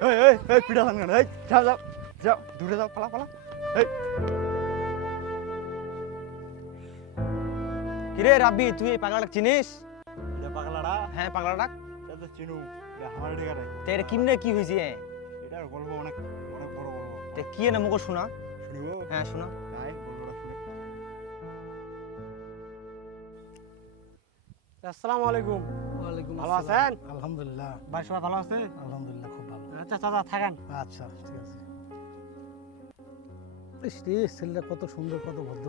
এই পিটা থান কেন? এই যাও যাও যাও, দূরে যাও, পালা পালা। এই কিরে রাব্বি, তুই এই পাগলাটাকে চিনিস? এটা পাগলাটা হ্যাঁ পাগলাটা। এটা তো চিনু, এটা আমার ঠিকানায়। তে এর কিমনে কি হয়েছে? এটার গল্প অনেক অনেক বড় গল্প। তে কি না মুখো শোনা। শুনিব? হ্যাঁ শোনা। নাই, গল্পটা শুনে। আসসালামু আলাইকুম। ওয়ালাইকুম ভালো আসসালাম। আছেন? আলহামদুলিল্লাহ। ভাই সবাই ভালো আছে? আলহামদুলিল্লাহ খুব ভালো। আচ্ছা চাচা থাকেন। আচ্ছা ঠিক আছে। ইস রে, ছেলেটা কত সুন্দর, কত ভদ্র,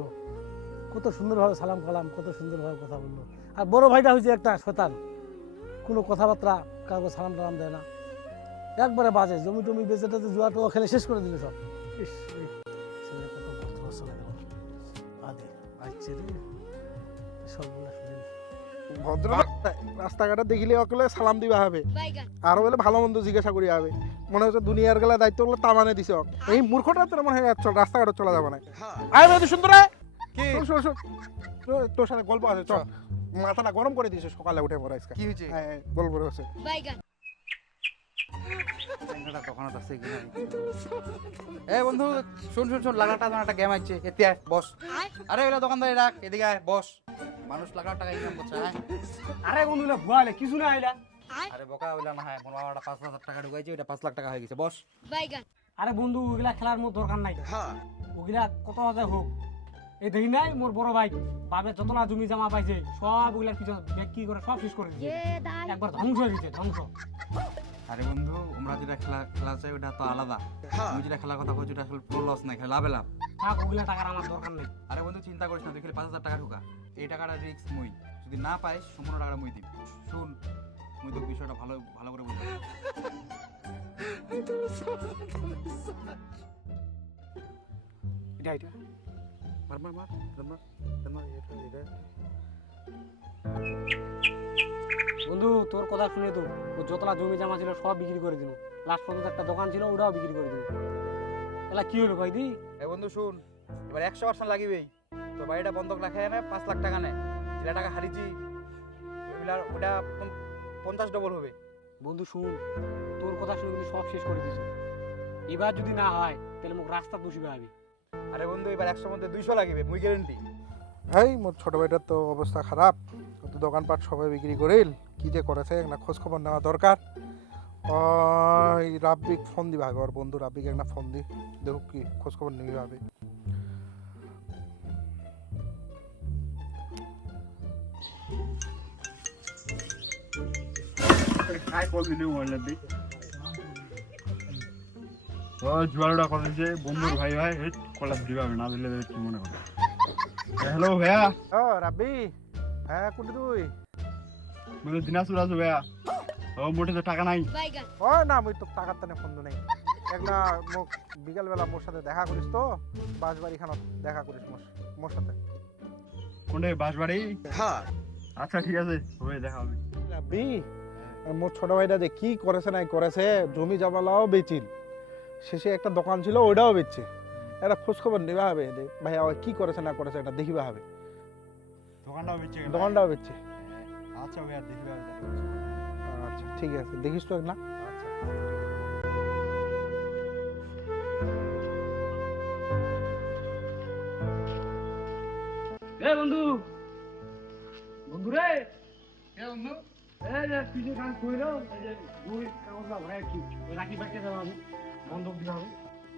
কত সুন্দরভাবে সালাম কালাম, কত সুন্দরভাবে কথা বললো। আর বড় ভাইটা হয়েছে একটা শয়তান, কোনো কথাবার্তা কাউকে সালাম টালাম দেয় না, একবারে বাজে। জমি টমি বেঁচে টেচে জুয়া টুয়া খেলে শেষ করে দিল সব। ইস রে, ছেলে কত ভদ্র ছেলে দেখো। আদে আইছে রে, সবগুলা শুনে ভদ্র রাস্তাঘাটে দেখিলে অকলে সালাম দিবা হবে, আর বলে ভালো মন্দ জিজ্ঞাসা করিয়া হবে। মনে হচ্ছে দুনিয়ার গেলা দায়িত্ব গুলো তামানে দিছে ওকে। এই মূর্খটা তোর মনে হয় রাস্তাঘাটে চলা যাবে না। আয় ভাই সুন্দর, কি শোন শোন শোন, তোর সাথে গল্প আছে, চল। মাথাটা গরম করে দিয়েছে সকালে উঠে পড়া আজকে। কি হয়েছে? গল্প আছে। দোকানত আছে কি এ বন্ধু, শুন শুন শুন, লাগাটা একটা গেম আছে, এতে আয় বস। আরে ওইটা দোকানদারি রাখ, এদিকে আয় বস। মানুষ লাগার টাকা ইনকাম করছে। আয় আরে বন্ধুরা ভুয়ালে কিছু না আইলা। আরে বোকা ওইলা না হয়, মনে হয় 5,000 টাকা ঢুকাইছে, ওইটা 5 লাখ টাকা হয়ে গেছে, বস। আরে বন্ধু ওগুলা খেলার মতো দরকার নাই। ওগুলা কত হাজার হোক, এই দেখি নাই মোর বড় ভাই বাপের যতলা জমি জমা পাইছে সব ওগুলার পিছনে বিক্রি করে সব শেষ করে দিয়েছে, একবার ধ্বংস হয়ে গেছে, ধ্বংস। আরে বন্ধু, আমরা যেটা খেলা খেলা চাই ওটা তো আলাদা। তুমি যেটা খেলার কথা বলছো ওটা আসলে পুরো লস নাই, খেলা লাভে লাভ। থাক ওগুলা টাকার আমার দরকার নেই। আরে বন্ধু চিন্তা করিস না, তুই খালি 5,000 টাকা ঢুকা। এই টাকাটা রিস্ক মুই, যদি না পাইস সম্পূর্ণ টাকাটা মুই দিই। শুন, মুই তো বিষয়টা ভালো ভালো করে বুঝতে। এটা এটা মার মার মার মার মার, এটা এটা বন্ধু তোর কথা শুনে তো ও যতলা জমি জমা ছিল সব বিক্রি করে দিল, লাস্ট পর্যন্ত একটা দোকান ছিল ওটাও বিক্রি করে দিল। এলা কি হলো ভাই দি? এ বন্ধু শুন, এবার 100% লাগিবেই। তো বাড়িটা বন্ধক রাখে না, 5 লাখ টাকা নেয়। যেটা টাকা হারিয়েছি ওটা 50 ডবল হবে। বন্ধু শুন, তোর কথা শুনে কিন্তু সব শেষ করে দিয়েছে। এবার যদি না হয় তাহলে মুখ রাস্তা বসিবে আমি। আরে বন্ধু এবার 100 মধ্যে 200 লাগিবে, মুই গ্যারেন্টি। এই মোর ছোট ভাইটার তো অবস্থা খারাপ, ও তো দোকানপাট সবাই বিক্রি করিল। কি যে করেছে একটা খোঁজ খবর নেওয়া দরকার। ওই রাব্বিক ফোন দিবা হবে, ওর বন্ধু রাব্বিক একটা ফোন দি, দেখো কি খোঁজ খবর নিবি হবে। খাই কল দিলে মোবাইল দি। ও জুয়ারটা করেছে বন্ধুর ভাই ভাই, এই কলা দিবা না দিলে কি মনে করে? হ্যালো ভাইয়া, ও রাব্বি, হ্যাঁ কোনটি তুই? বলে দিনাজপুর আছো ভাইয়া। ও মোটে তো টাকা নাই। ও না, মুই তো টাকার টানে ফোন নাই। একটা মোক বিকালবেলা মোর সাথে দেখা করিস তো, বাঁশবাড়ি খানত দেখা করিস মোর সাথে। কোনটা বাঁশবাড়ি? আচ্ছা ঠিক আছে, হবে দেখা হবে। রাব্বি, মোর ছোট ভাইটা যে কি করেছে নাই করেছে, জমি জমালাও বেচিল, শেষে একটা দোকান ছিল ওইটাও বেচছে। একটা খোঁজ খবর নেওয়া হবে ভাই, কি করেছে না করেছে এটা দেখিবা হবে। দোকানটাও বেচে গেল? দোকানটাও বেচছে। আচ্ছা ভাইয়া দেখি ভাই। আচ্ছা ঠিক আছে, দেখিস তো না। এ বন্ধু, বন্ধু রে, এ বন্ধু, এই যে তুই যে কাজ কইলো, এই যে বই কাগজটা ভরাই কি ওই রাখি বাইকে দেওয়া হবে, বন্ধক দিতে হবে।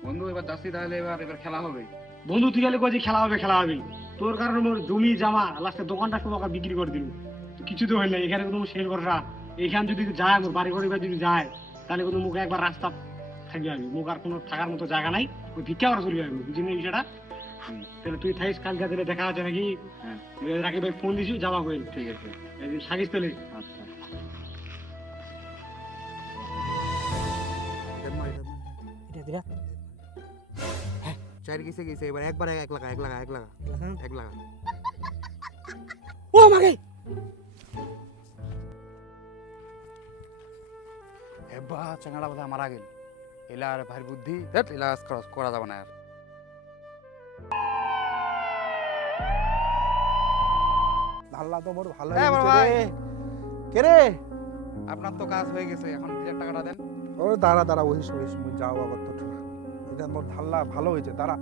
বন্ধু এবার যাচ্ছি তাহলে, এবার খেলা হবে। বন্ধু তুই গেলে কই খেলা হবে, খেলা হবে তোর কারণে মোর জমি জামা লাস্টে দোকানটা সব ওকে বিক্রি করে দিল। তো কিছু তো হয় না, এখানে কোনো শেষ ভরসা। এইখান যদি যায় মোর বাড়ি ঘরে যদি যায় তাহলে কিন্তু মুখে একবার রাস্তা থাকবে আমি, মুখ আর কোনো থাকার মতো জায়গা নাই, ওই ভিক্ষা করে চলে যাবে, বুঝলি না বিষয়টা? তাহলে তুই থাইস, কালকে দিলে দেখা আছে নাকি? হ্যাঁ রাখি ভাই ফোন দিছি, যাওয়া কই। ঠিক আছে, একদিন থাকিস তাহলে। আচ্ছা। এটা দিরা চার গেছে গেছে, এবার একবার 1 লাখ 1 লাখ 1 লাখ 1 লাখ। ও আমাকে এবা চাঙ্গাড়া বোধহয় মারা গেল। এলা আর ভারী বুদ্ধি, এলা করা যাবে না আর। আল্লাহ তো মোর ভালো হ্যাঁ, বড় হয়েছে ভাই। রে। কে রে? আপনার তো কাজ হয়ে গেছে, এখন 2,000 টাকাটা দেন। ও দাঁড়া দাঁড়া ওহিস ওহিস মুই যাও আবার তো এটা মোর ধাল্লা ভালো হয়েছে দাঁড়া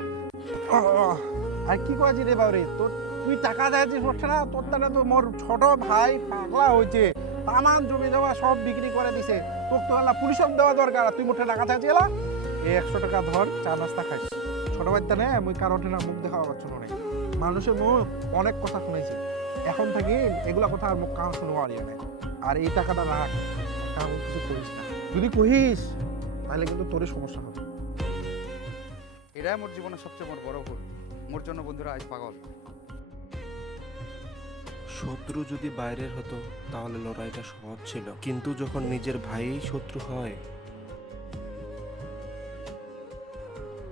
আর কি কয়েছি রে বাবরে তোর তুই টাকা চাইছিস ওঠে না তোর দ্বারা তো মোর ছোট ভাই পাগলা হয়েছে তামান জমি জমা সব বিক্রি করে দিছে তোর তো আল্লাহ পুলিশ দেওয়া দরকার তুই মোটে টাকা চাইছি এলা এই 100 টাকা ধর চা নাস্তা খাইস ছোট বাচ্চা নে মুই কারো না মুখ দেখাওয়া পাচ্ছ না মানুষের মুখ অনেক কথা শুনেছি এখন থেকে এগুলা কথা আর মুখ কান শুনবো আর না আর এই টাকাটা রাখ কারণ কিছু করিস না যদি কহিস তাহলে কিন্তু তোরই সমস্যা হবে এটাই মোর জীবনের সবচেয়ে বড় ভুল মোর জন্য বন্ধুরা আজ পাগল শত্রু যদি বাইরের হতো তাহলে লড়াইটা সহজ ছিল, কিন্তু যখন নিজের ভাইই শত্রু হয়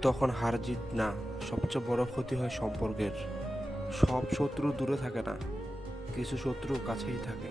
তখন হার জিত না, সবচেয়ে বড় ক্ষতি হয় সম্পর্কের। সব শত্রু দূরে থাকে না, কিছু শত্রু কাছেই থাকে।